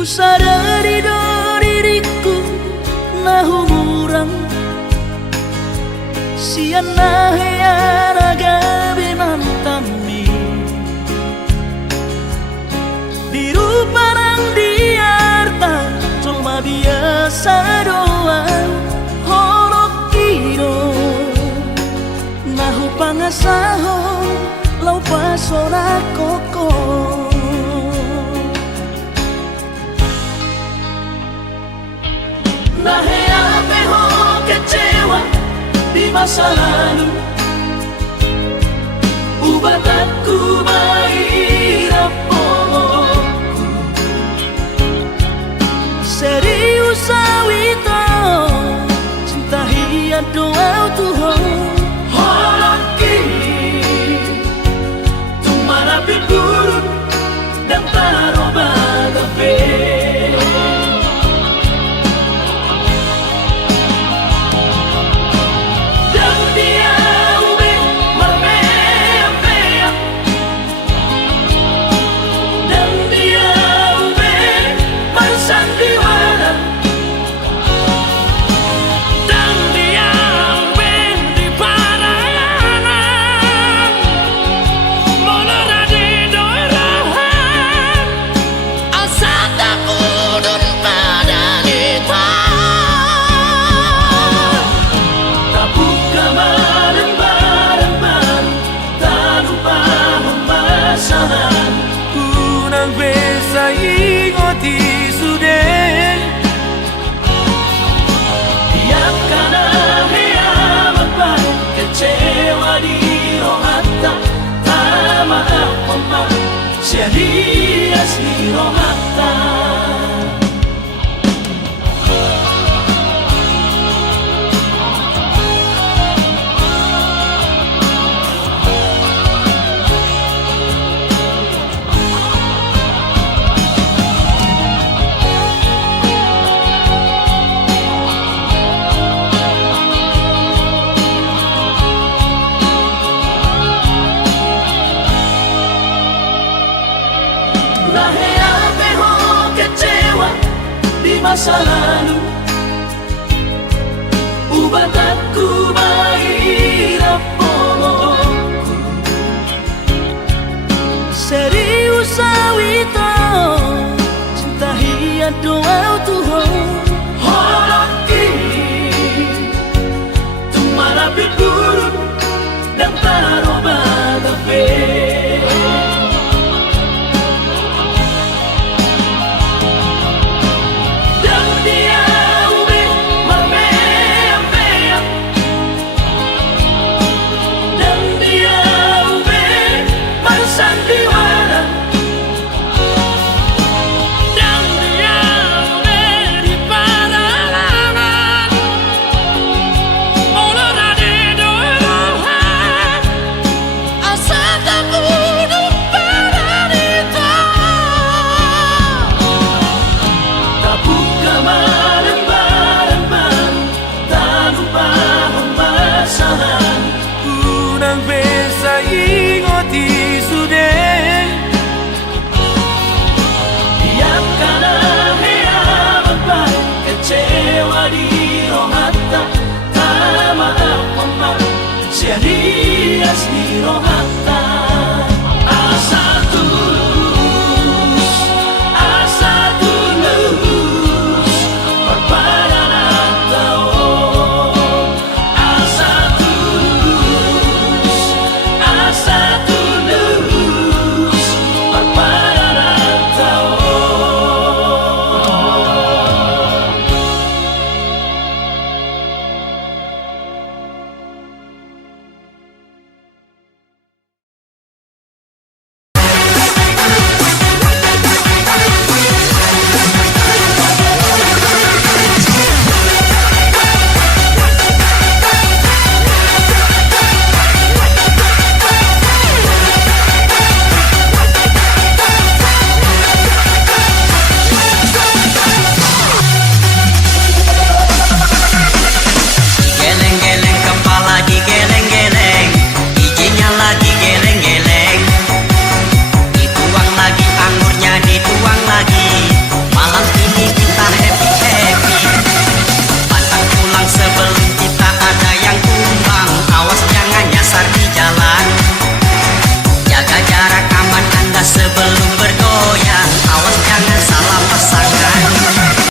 Ku sadari do diriku nahu murang siana heyana gabe nantami biru parang diarta cuma biasa doang horok kiro nahu pangasaho lau pasora koko. Nahe ape ho kecewa di masa lalu, ubatanku mahirap pokokku. Serius awito cinta hiat doa Tuhan horok kini tumarapi buruk dan taroba gabe. Jadi asli rohata Nahe ape ho kecewa di masa lalu, ubatanku mahirap pokokku. Serius awito cinta hiat doa Tuhan